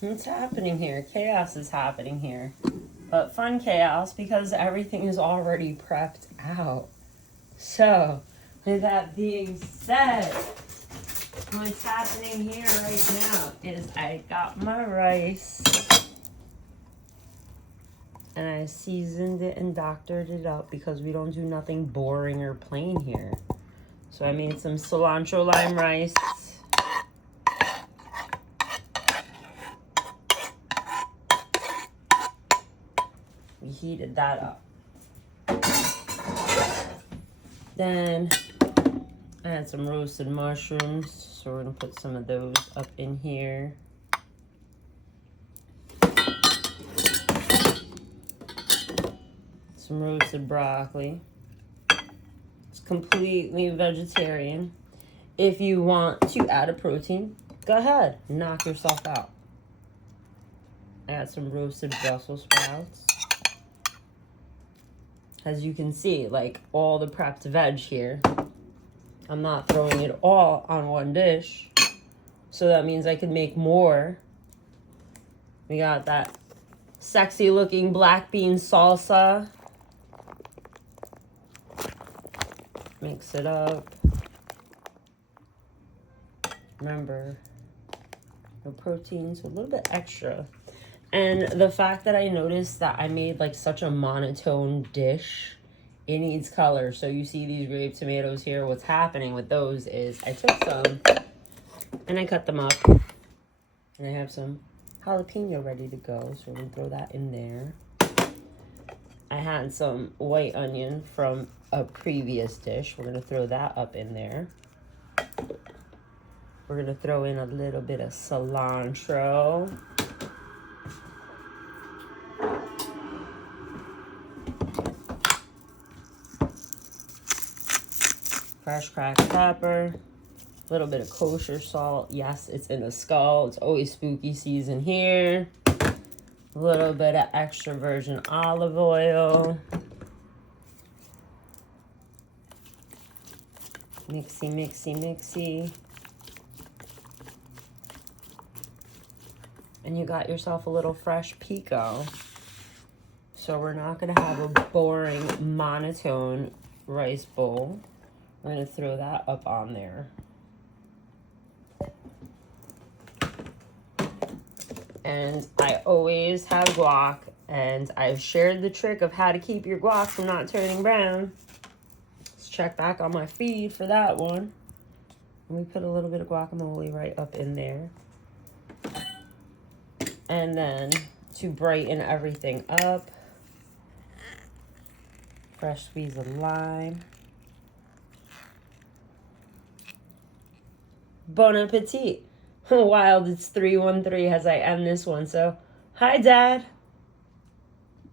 What's happening here? Chaos is happening here. But fun chaos because everything is already prepped out. So, with that being said, what's happening here right now is I got my rice and I seasoned it and doctored it up because we don't do nothing boring or plain here. So I made some cilantro lime rice. We heated that up. Then I had some roasted mushrooms, so we're gonna put some of those up in here. Some roasted broccoli. It's completely vegetarian. If you want to add a protein, go ahead, knock yourself out. I got some roasted Brussels sprouts. As you can see, like all the prepped veg here. I'm not throwing it all on one dish. So that means I can make more. We got that sexy looking black bean salsa. Mix it up. Remember, no protein, so a little bit extra. And the fact that I noticed that I made like such a monotone dish, it needs color. So you see these grape tomatoes here. What's happening with those is I took some and I cut them up. And I have some jalapeno ready to go. So we're going to throw that in there. I had some white onion from a previous dish. We're going to throw that up in there. We're going to throw in a little bit of cilantro. Fresh cracked pepper, a little bit of kosher salt. Yes, it's in a skull. It's always spooky season here. A little bit of extra virgin olive oil. Mixy, mixy, mixy. And you got yourself a little fresh pico. So we're not going to have a boring, monotone rice bowl. We're going to throw that up on there. And I always have guac, and I've shared the trick of how to keep your guac from not turning brown. Let's check back on my feed for that one. And we put a little bit of guacamole right up in there. And then to brighten everything up, fresh squeeze of lime. Bon appetit. Wild, it's 3:13 as I end this one. So, hi, Dad.